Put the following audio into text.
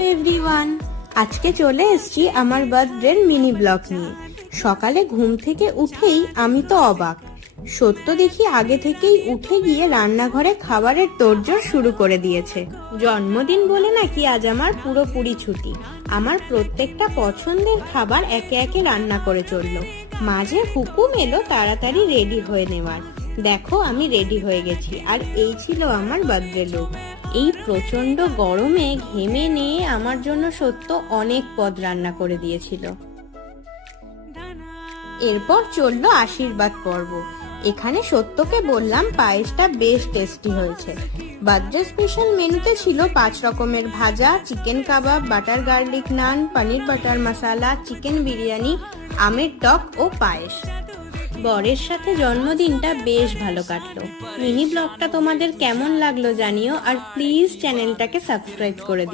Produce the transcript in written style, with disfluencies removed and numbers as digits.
Everyone, আজকে চলে এসেছি আমার বার্থডের মিনি ব্লগ নিয়ে। সকালে ঘুম থেকে উঠেই আমি তো অবাক। সত্য দেখি আগে থেকেই উঠে গিয়ে রান্নাঘরে খাবারের তোড়জোড় শুরু করে দিয়েছে। জন্মদিন বলে নাকি আজ আমার পুরোপুরি ছুটি। আমার প্রত্যেকটা পছন্দের খাবার একে একে রান্না করে চললো। মাঝে হুকুম এলো তাড়াতাড়ি রেডি হয়ে নেওয়ার। দেখো আমি রেডি হয়ে গেছি, আর এই ছিল আমার বার্থডে লুক। এই প্রচন্ড গরমে ঘেমে নিয়ে আমার জন্য সত্য অনেক পদ রান্না করে দিয়েছিল। এরপর চললো আশীর্বাদ পর্ব। এখানে সত্যকে বললাম পায়েসটা বেশ টেস্টি হয়েছে। বার্থডে স্পেশাল মেনুতে ছিল 5 রকমের ভাজা, চিকেন কাবাব, বাটার গার্লিক নান, পনির বাটার মশালা, চিকেন বিরিয়ানি, আমের টক ও পায়েস। বরের সাথে জন্মদিনটা বেশ ভালো কাটলো। মিনি ব্লগটা তোমাদের কেমন লাগলো জানিও, আর প্লিজ চ্যানেলটাকে সাবস্ক্রাইব করে দিও।